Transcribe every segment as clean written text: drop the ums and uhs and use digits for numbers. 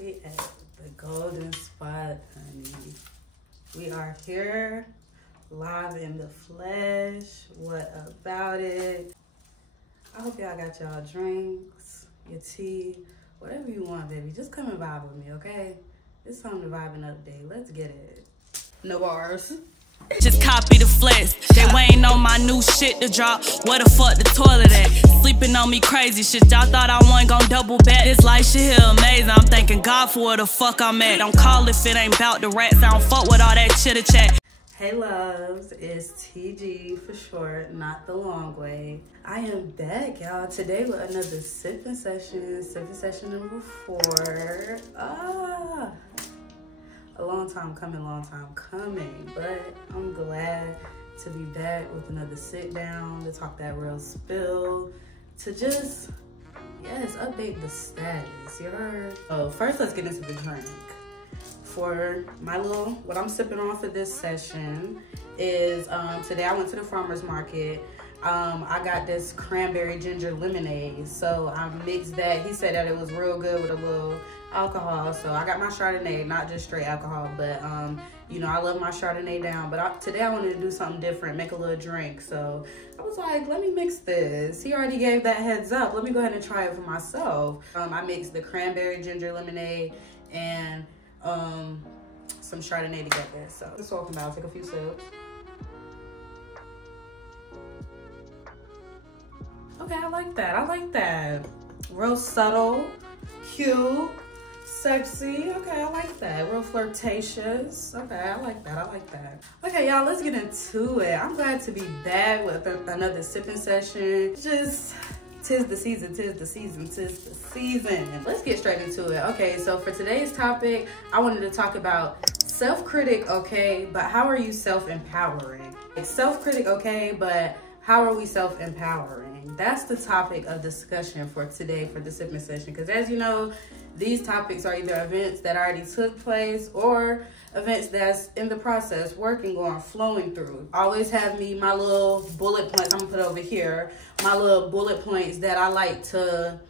We at the golden spot, honey. We are here, live in the flesh. What about it? I hope y'all got y'all drinks, your tea, whatever you want, baby. Just come and vibe with me, okay? It's time to vibe and update. Let's get it. No bars. Just copy the flex. They waiting on my new shit to drop. Where the fuck the toilet at? Sleeping on me crazy shit. Y'all thought I wasn't gon' double back. This life shit here amazing. I'm thanking God for where the fuck I'm at. Don't call if it ain't bout the rats. I don't fuck with all that chitter chat. Hey loves, it's TG for short, not the long way. I am back, y'all, today with another sipping session number 4. A long time coming, but I'm glad to be back with another sit down to talk that real spill, to just, yes, update the status, you heard? Oh, first let's get into the drink. For my little, what I'm sipping on for this session is, today I went to the farmer's market. I got this cranberry ginger lemonade. So I mixed that. He said that it was real good with a little alcohol. So I got my Chardonnay, not just straight alcohol, but you know, I love my Chardonnay down. But today I wanted to do something different, make a little drink. So I was like, let me mix this. He already gave that heads up. Let me go ahead and try it for myself. I mixed the cranberry ginger lemonade and some Chardonnay together. So just talking about, take a few sips. Okay, I like that. Real subtle, cute, sexy. Okay, I like that. Real flirtatious. Okay, I like that. Okay, y'all, let's get into it. I'm glad to be back with another sipping session. Just, tis the season. Let's get straight into it. Okay, so for today's topic, I wanted to talk about self-critic, okay, but how are you self-empowering? Like, self-critic, okay, but how are we self-empowering? That's the topic of discussion for today for the sipping session, because as you know, these topics are either events that already took place or events that's in the process, working on, flowing through. Always have me, my little bullet points, I'm gonna put over here, my little bullet points that I like to,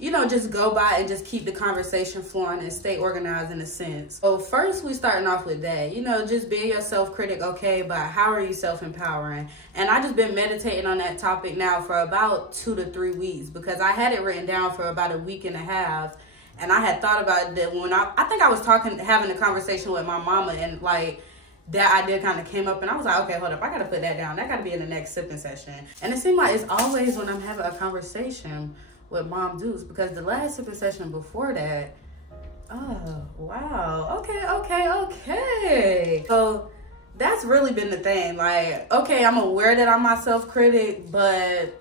you know, just go by and just keep the conversation flowing and stay organized in a sense. So first, we starting off with that, you know, just being your self-critic, okay, but how are you self-empowering? And I just been meditating on that topic now for about 2 to 3 weeks, because I had it written down for about a week and a half. And I had thought about it when I think I was having a conversation with my mama, and like that idea kind of came up, and I was like, okay, hold up, I gotta put that down. That gotta be in the next sipping session. And it seemed like it's always when I'm having a conversation with Mom Dukes, because the last sipping session before that, oh, wow, okay. So that's really been the thing. Like, okay, I'm aware that I'm my self-critic, but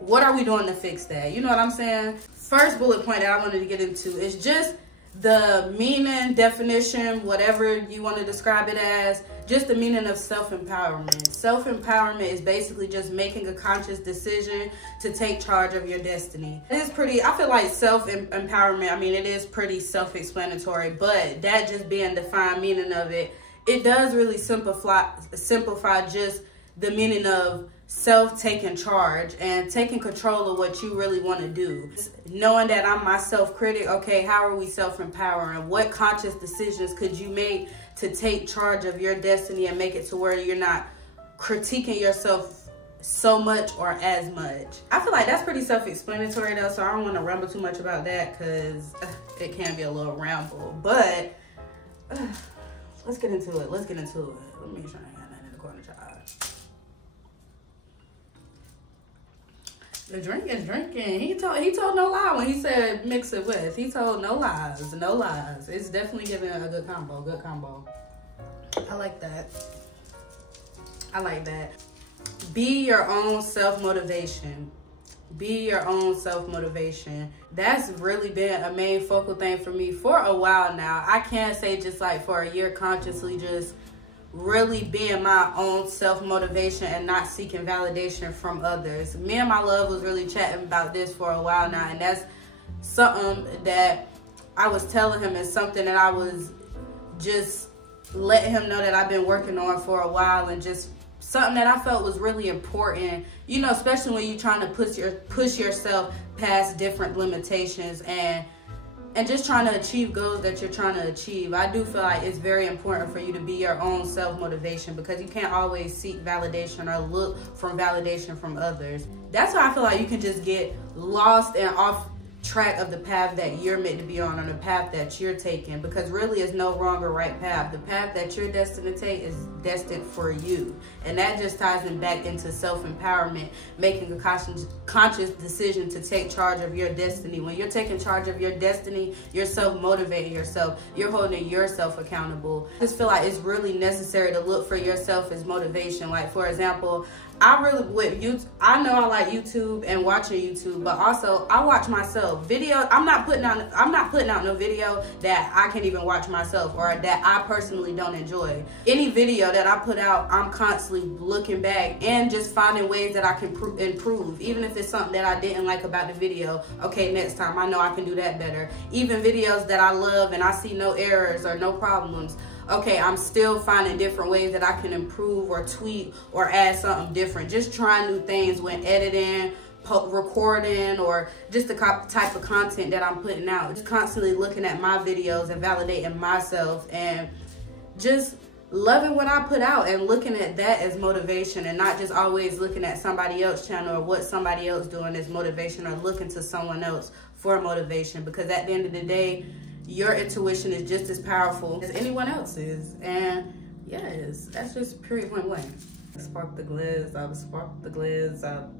what are we doing to fix that? You know what I'm saying? First bullet point that I wanted to get into is just the meaning, definition, whatever you want to describe it as, just the meaning of self-empowerment. Self-empowerment is basically just making a conscious decision to take charge of your destiny. It is pretty, I feel like self-empowerment, I mean, it is pretty self-explanatory, but that just being the defined meaning of it, it does really simplify just the meaning of self-taking charge and taking control of what you really want to do. Knowing that I'm my self-critic, okay, how are we self-empowering? What conscious decisions could you make to take charge of your destiny and make it to where you're not critiquing yourself so much or as much? I feel like that's pretty self-explanatory though, so I don't want to ramble too much about that, because it can be a little ramble. But let's get into it. Let me make sure I ain't got nothing in the corner, child. The drink is drinking. He told no lie when he said mix it with. He told no lies. It's definitely giving a good combo. I like that. Be your own self-motivation. That's really been a main focal thing for me for a while now. I can't say just like for a year consciously just really being my own self-motivation and not seeking validation from others. Me and my love was really chatting about this for a while now, and that's something that I was telling him, is something that I was just letting him know that I've been working on for a while, and just something that I felt was really important, you know, especially when you're trying to push yourself past different limitations. And and just trying to achieve goals that you're trying to achieve. I do feel like it's very important for you to be your own self-motivation, because you can't always seek validation or look for validation from others. That's why I feel like you can just get lost and off track of the path that you're meant to be on, or the path that you're taking, because really it's no wrong or right path. The path that you're destined to take is destined for you, and that just ties in back into self-empowerment, making a conscious decision to take charge of your destiny. When you're taking charge of your destiny, you're self-motivating yourself, you're holding yourself accountable. I just feel like it's really necessary to look for yourself as motivation. Like, for example, I know I like YouTube and watching YouTube, but also I watch myself. Video, I'm not putting out no video that I can't even watch myself, or that I personally don't enjoy. Any video that I put out, I'm constantly looking back and just finding ways that I can improve. Even if it's something that I didn't like about the video, okay, next time I know I can do that better. Even videos that I love and I see no errors or no problems, okay, I'm still finding different ways that I can improve or tweak or add something different. Just trying new things when editing, recording, or just the type of content that I'm putting out. Just constantly looking at my videos and validating myself, and just loving what I put out and looking at that as motivation, and not just always looking at somebody else's channel or what somebody else doing as motivation, or looking to someone else for motivation, because at the end of the day, your intuition is just as powerful as anyone else's. And yes, that's just period point blank. Spark the glizz up, spark the glizz up.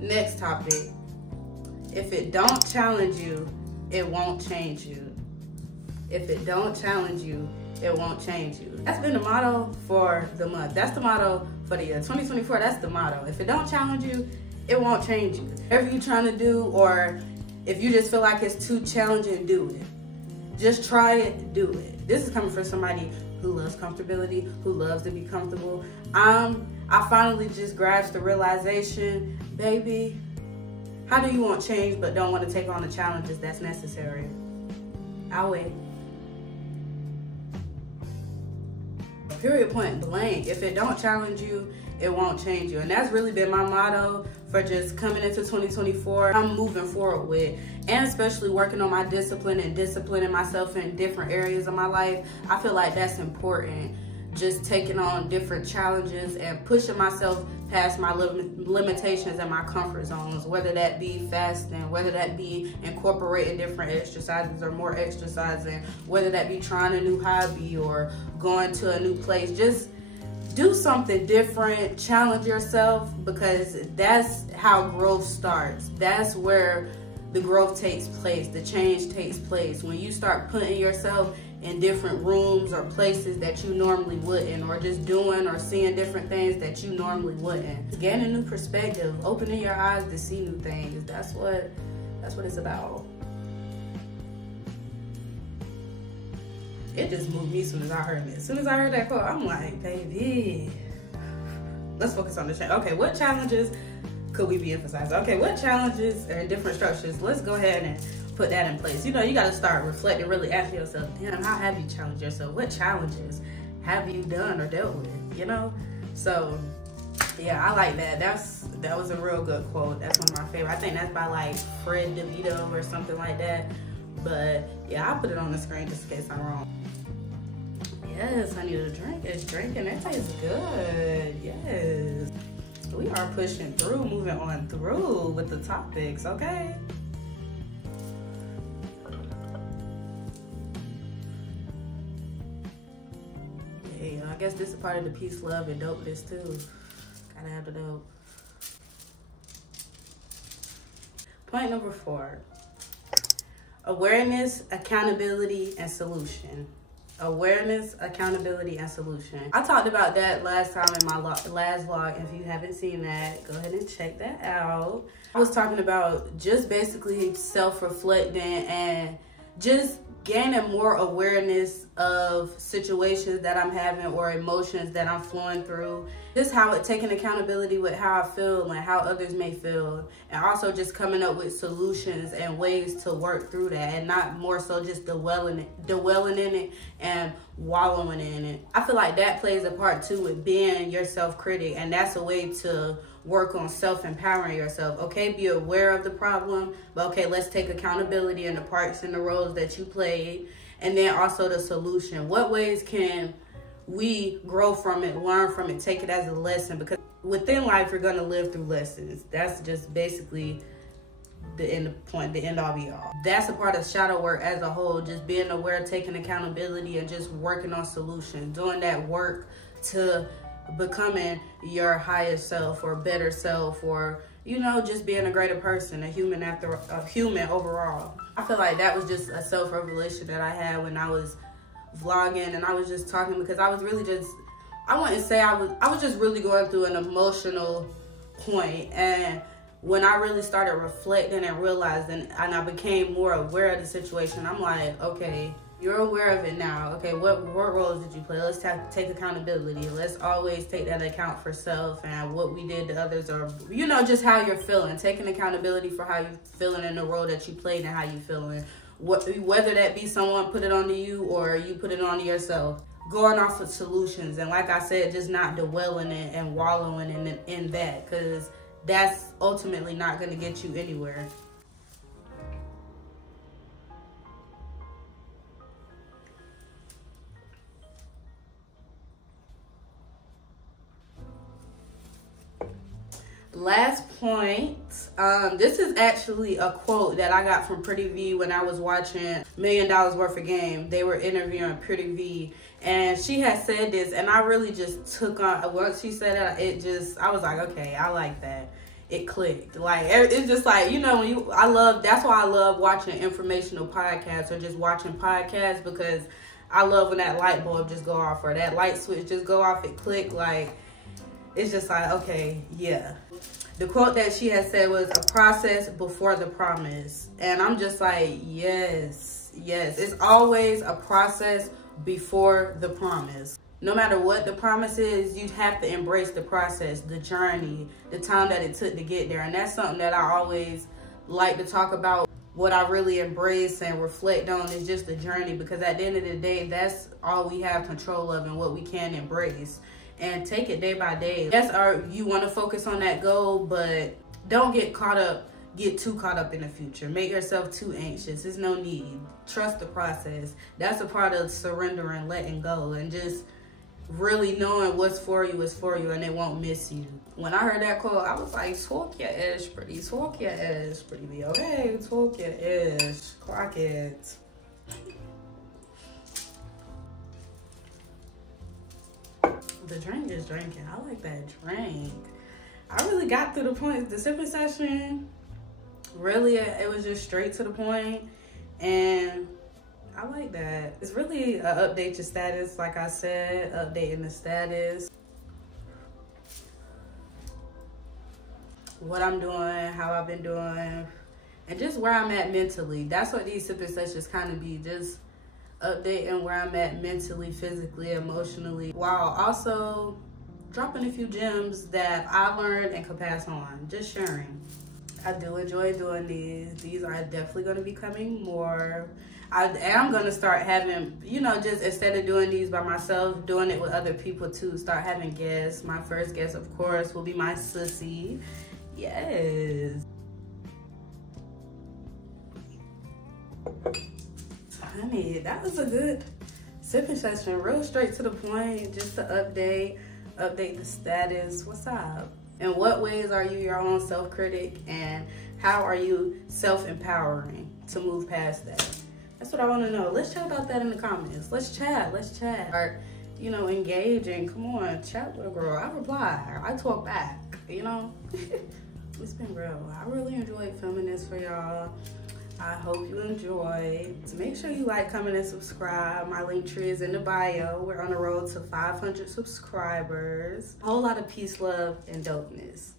Next topic. If it don't challenge you, it won't change you. If it don't challenge you, it won't change you. That's been the motto for the month. That's the motto for the year 2024. That's the motto. If it don't challenge you, it won't change you. Whatever you're trying to do, or if you just feel like it's too challenging, do it. Just try it, do it. This is coming from somebody who loves comfortability, who loves to be comfortable. I finally just grasped the realization, baby, how do you want change but don't want to take on the challenges that's necessary? I'll wait. Period point blank. If it don't challenge you, it won't change you. And that's really been my motto for just coming into 2024. I'm moving forward with, and especially working on my discipline and disciplining myself in different areas of my life. I feel like that's important. Just taking on different challenges and pushing myself past my limitations and my comfort zones, whether that be fasting, whether that be incorporating different exercises or more exercising, whether that be trying a new hobby or going to a new place. Just do something different, challenge yourself, because that's how growth starts. That's where the growth takes place, the change takes place. When you start putting yourself in different rooms or places that you normally wouldn't, or just doing or seeing different things that you normally wouldn't. Gaining a new perspective, opening your eyes to see new things. That's what it's about. It just moved me as soon as I heard it. As soon as I heard that quote, I'm like, baby, let's focus on the challenge. Okay, what challenges could we be emphasizing? Okay, what challenges are in different structures? Let's go ahead and put that in place. You know, you got to start reflecting, really asking yourself, damn, how have you challenged yourself? What challenges have you done or dealt with, you know? So yeah, I like that. That was a real good quote. That's one of my favorite. I think that's by like Fred DeVito or something like that. But yeah, I'll put it on the screen just in case I'm wrong. Yes, I need a drink. It's drinking. That tastes good. Yes. We are pushing through, moving on through with the topics, okay? Yeah, I guess this is part of the peace, love, and dopeness too. Gotta have the dope. Point number 4. Awareness, accountability, and solution. Awareness, accountability, and solution. I talked about that last time in my last vlog. If you haven't seen that, go ahead and check that out. I was talking about just basically self-reflecting and just gaining more awareness of situations that I'm having or emotions that I'm flowing through. Just how it taking accountability with how I feel and how others may feel. And also just coming up with solutions and ways to work through that, and not more so just dwelling in it and wallowing in it. I feel like that plays a part too with being your self-critic, and that's a way to work on self-empowering yourself. Okay, be aware of the problem, but okay, let's take accountability in the parts and the roles that you played, and then also the solution. What ways can we grow from it, learn from it, take it as a lesson? Because within life, you're gonna live through lessons. That's just basically the end point, the end all be all. That's a part of shadow work as a whole, just being aware, taking accountability, and just working on solutions, doing that work to becoming your higher self or better self, or just being a greater person, a human overall. I feel like that was just a self-revelation that I had when I was vlogging, and I was just talking because I was really just, I wouldn't say I was just really going through an emotional point. And when I really started reflecting and realizing, and I became more aware of the situation, I'm like, okay, you're aware of it now. Okay, what roles did you play? Let's take accountability. Let's always take that account for self and what we did to others, or just how you're feeling. Taking accountability for how you're feeling in the role that you played and how you feeling. Whether that be someone put it onto you or you put it onto yourself. Going off of solutions, and like I said, just not dwelling in and wallowing in that, because that's ultimately not going to get you anywhere. Last point, this is actually a quote that I got from Pretty V when I was watching $1 Million Worth of Game. They were interviewing Pretty V, and she had said this, and I really just took on, once she said it, I was like, okay, I like that. It clicked. Like, it's just like, that's why I love watching informational podcasts, or just watching podcasts, because I love when that light bulb just go off, or that light switch just go off, it click. Like, it's just like, okay, yeah. The quote that she had said was, a process before the promise. And I'm just like, yes. It's always a process before the promise. No matter what the promise is, you have to embrace the process, the journey, the time that it took to get there. And that's something that I always like to talk about. What I really embrace and reflect on is just the journey, because at the end of the day, that's all we have control of and what we can embrace. And take it day by day. Yes, you want to focus on that goal, but don't get too caught up in the future. Make yourself too anxious. There's no need. Trust the process. That's a part of surrendering, letting go, and just really knowing what's for you is for you, and it won't miss you. When I heard that quote, I was like, talk your ass, pretty. Talk your ass, pretty. Okay, talk your ass. Clock it. The drink is drinking. I like that drink. I really got through the point. The sipping session, really, it was just straight to the point, and I like that. It's really an update your status, like I said, updating the status. What I'm doing, how I've been doing, and just where I'm at mentally. That's what these sipping sessions kind of be, just updating where I'm at mentally, physically, emotionally, while also dropping a few gems that I learned and can pass on, just sharing. I do enjoy doing these. These are definitely going to be coming more. I am going to start having, just instead of doing these by myself, doing it with other people too, start having guests. My first guest, of course, will be my sissy. Yes. Honey, that was a good sipping session. Real straight to the point, just to update the status. What's up? In what ways are you your own self-critic, and how are you self-empowering to move past that? That's what I want to know. Let's chat about that in the comments. Let's chat. Or, engaging. Come on, chat with a girl. I reply. I talk back, It's been real. I really enjoyed filming this for y'all. I hope you enjoy. So make sure you like, comment, and subscribe. My link tree is in the bio. We're on the road to 500 subscribers. A whole lot of peace, love, and dopeness.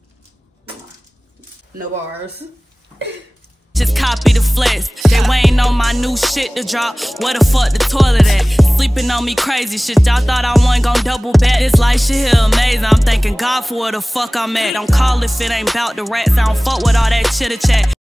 No bars. Just call copy the flex. They waiting on my new shit to drop. Where the fuck the toilet at? Sleeping on me crazy shit. Y'all thought I wasn't gon' double back. This life shit here amazing. I'm thanking God for where the fuck I'm at. Don't call if it ain't bout the rats. I don't fuck with all that chitter chat.